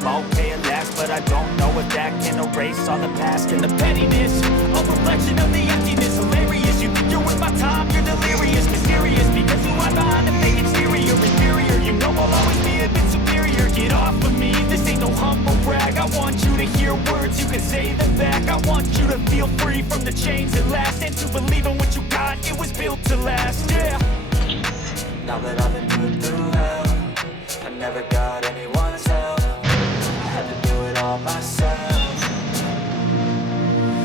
I'm okay at last, but I don't know if that can erase all the past. And the pettiness, a reflection of the emptiness. Hilarious, you think you're worth my time, you're delirious. Mysterious, because you hide behind a fake exterior. Inferior, you know I'll always be a bit superior. Get off of me, this ain't no humble brag. I want you to hear words, you can say them back. I want you to feel free from the chains that last, and to believe in what you got, it was built to last, yeah. Now that I've been put through hell, I never got anyone's help, I had to do it all myself.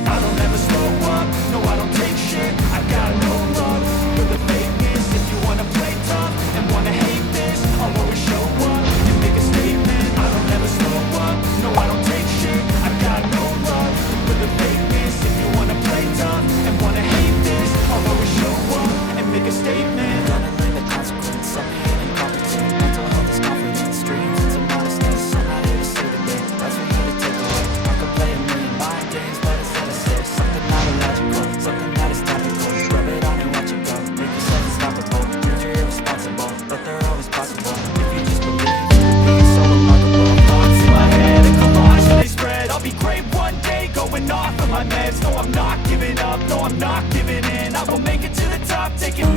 I don't ever slow up, no I don't take shit. I got no love for the fakeness. If you wanna play tough and wanna hate this, I'll always show up and make a statement. I don't ever slow up, no I don't take shit. I got no love for the fakeness. If you wanna play tough and wanna hate this, I'll always show up and make a statement. Gonna learn the consequence of being incompetent. Mental health is confidence, dreams and some modestness. I'm not here to save the day, that's for you to take away. I could play a million mind games, but instead I say something not illogical, something that is topical. Rub it on and watch it go, make yourself unstoppable. Dreams are irresponsible, but they're always possible. If you just believe, being so remarkable. Thoughts in my head, a collage and they spread. I'll be great one day, going off of my meds. No, I'm not giving up, no, I'm not giving in. I will make it to the top, taking